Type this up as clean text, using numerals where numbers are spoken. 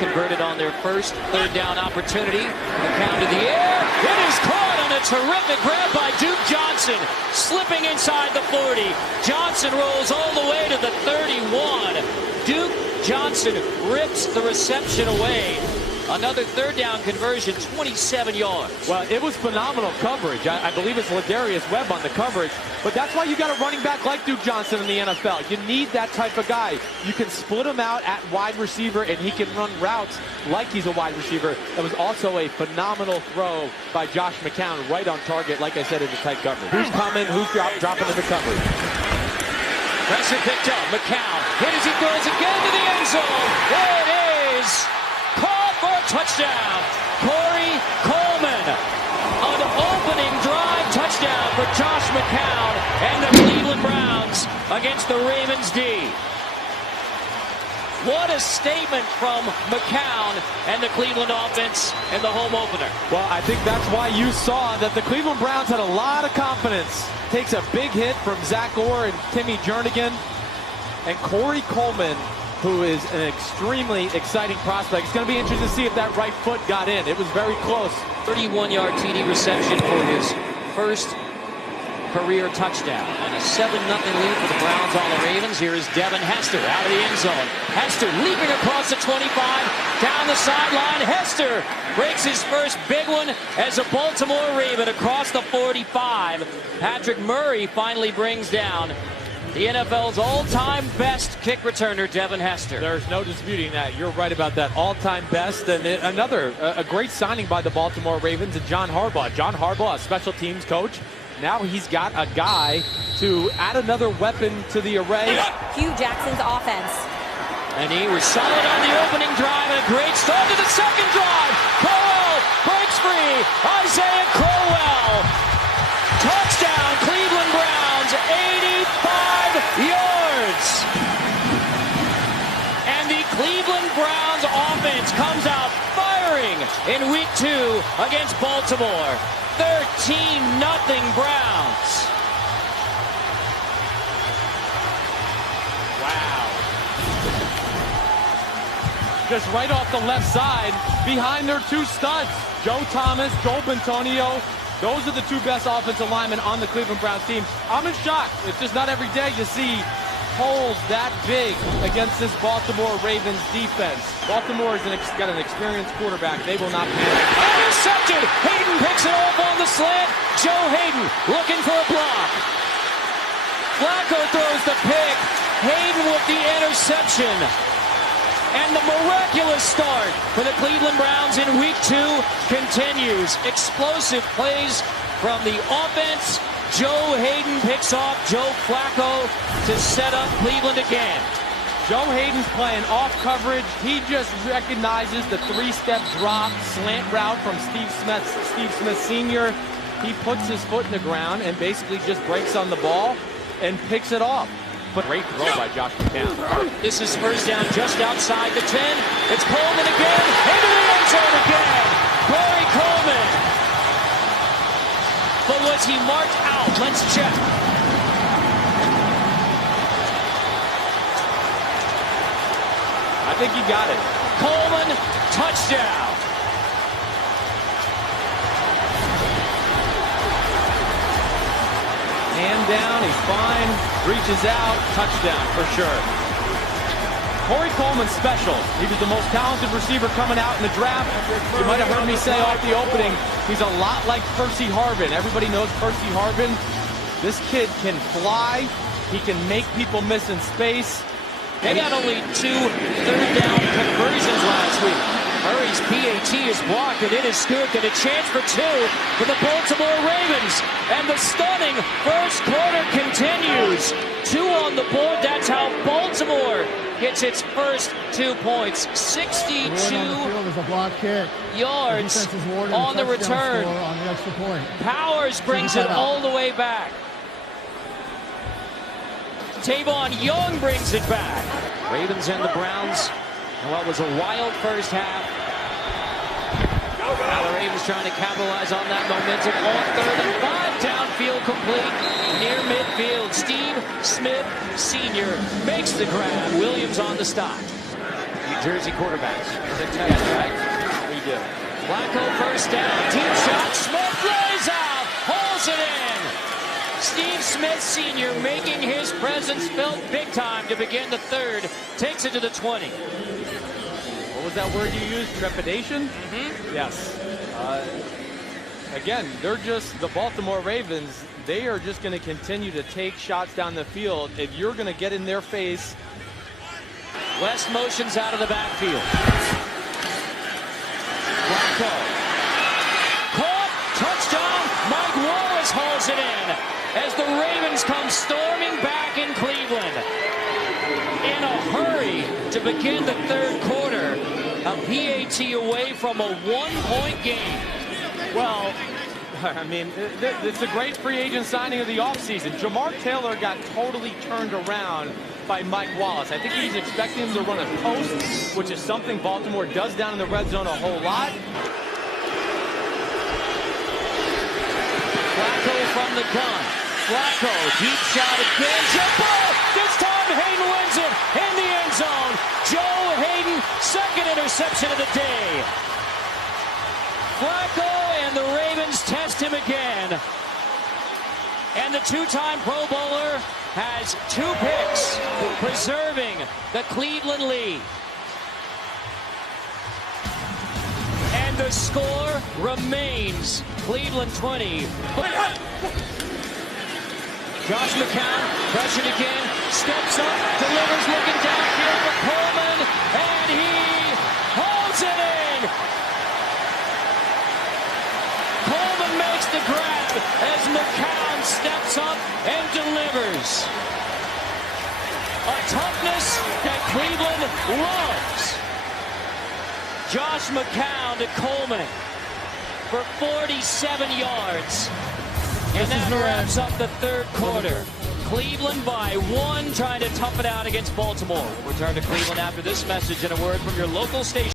converted on their first third down opportunity. McCown to the air. It is caught on a terrific grab by Duke Johnson, slipping inside the 40. Johnson rolls all the way to the 31. Duke Johnson rips the reception away. Another third down conversion, 27 yards. Well, it was phenomenal coverage. I believe it's Ladarius Webb on the coverage. But that's why you got a running back like Duke Johnson in the NFL. You need that type of guy. You can split him out at wide receiver, and he can run routes like he's a wide receiver. That was also a phenomenal throw by Josh McCown, right on target, like I said, in the tight coverage. Who's coming? Who's dropping into coverage? Pressure picked up. McCown hit as he throws again to the end zone. There it is. Caught for a touchdown. Corey Coleman. An opening drive touchdown for Josh McCown and the Cleveland Browns against the Ravens D. What a statement from McCown and the Cleveland offense in the home opener. Well, I think that's why you saw that the Cleveland Browns had a lot of confidence. Takes a big hit from Zach Orr and Timmy Jernigan. And Corey Coleman, who is an extremely exciting prospect. It's going to be interesting to see if that right foot got in. It was very close. 31-yard TD reception for his first career touchdown. And a 7-0 lead for the Browns on the Ravens. Here is Devin Hester out of the end zone. Hester leaping across the 25, down the sideline. Hester breaks his first big one as a Baltimore Raven across the 45. Patrick Murray finally brings down the NFL's all-time best kick returner, Devin Hester. There's no disputing that. You're right about that. All-time best. And a great signing by the Baltimore Ravens and John Harbaugh. John Harbaugh, a special teams coach. Now he's got a guy to add another weapon to the array. Hugh Jackson's offense. And he was solid on the opening drive and a great start to the second drive. Crowell breaks free. Isaiah Crowell. Touchdown, Cleveland Browns, 85 yards. And the Cleveland Browns offense comes out firing in week 2 against Baltimore. 13-0 Browns. Wow. Just right off the left side, behind their two studs, Joe Thomas, Joe Bentonio. Those are the two best offensive linemen on the Cleveland Browns team. I'm in shock. It's just not every day you see holes that big against this Baltimore Ravens defense. Baltimore has got an experienced quarterback. They will not panic. Intercepted. Hayden picks it off on the slant. Joe Hayden looking for a block. Flacco throws the pick. Hayden with the interception. And the miraculous start for the Cleveland Browns in week 2 continues. Explosive plays from the offense. Joe Hayden picks off Joe Flacco to set up Cleveland again. Joe Hayden's playing off coverage. He just recognizes the 3-step drop slant route from Steve Smith Sr. He puts his foot in the ground and basically just breaks on the ball and picks it off. But great throw by Josh McCown. This is first down just outside the 10. It's Coleman again. Into the end zone again. Corey Coleman. But was he marked out? Let's check. I think he got it. Coleman, touchdown. Hand down, he's fine, reaches out, touchdown for sure. Corey Coleman's special. He was the most talented receiver coming out in the draft. You might have heard me say off the opening, he's a lot like Percy Harvin. Everybody knows Percy Harvin. This kid can fly. He can make people miss in space. They got only 2 third down conversions last week. Murray's PAT is blocked and it is scooped, and a chance for 2 for the Baltimore Ravens. And the stunning first quarter continues. 2 on the board. That's how Baltimore gets its first 2 points. 62 yards on the return. Powers brings it all the way back. Tavon Young brings it back. Ravens and the Browns in what was a wild first half. Now the Ravens trying to capitalize on that momentum on 3rd and 5. Downfield complete near midfield. Steve Smith Sr. makes the grab. Williams on the stop. You Jersey quarterbacks. Right? We do. Flacco first down, deep shot, Smith flies out, holds it in. Steve Smith Sr. making his presence felt big time to begin the third, takes it to the 20. What was that word you used? Trepidation? Mm-hmm. Yes. Again, they're just, the Baltimore Ravens, they are just going to continue to take shots down the field. If you're going to get in their face. West motions out of the backfield. Flacco. Caught, touchdown, Mike Wallace hauls it in as the Ravens come storming back in Cleveland. In a hurry to begin the third quarter, a PAT away from a one-point game. Well, I mean, it's a great free agent signing of the offseason. Jamar Taylor got totally turned around by Mike Wallace. I think he's expecting him to run a post, which is something Baltimore does down in the red zone a whole lot. Flacco from the gun. Flacco, deep shot again. Jump ball! This time Hayden wins it in the end zone. Joe Hayden, second interception of the day. Flacco and the Ravens test him again. And the two-time Pro Bowler has 2 picks, preserving the Cleveland lead. And the score remains Cleveland 20. Josh McCown, pressured again, steps up, delivers, looking downfield for Coleman, and he holds it in. Coleman makes the grab as McCown steps up and delivers. A toughness that Cleveland loves. Josh McCown to Coleman for 47 yards. And that wraps up the third quarter. Cleveland by 1, trying to tough it out against Baltimore. We'll return to Cleveland after this message and a word from your local station.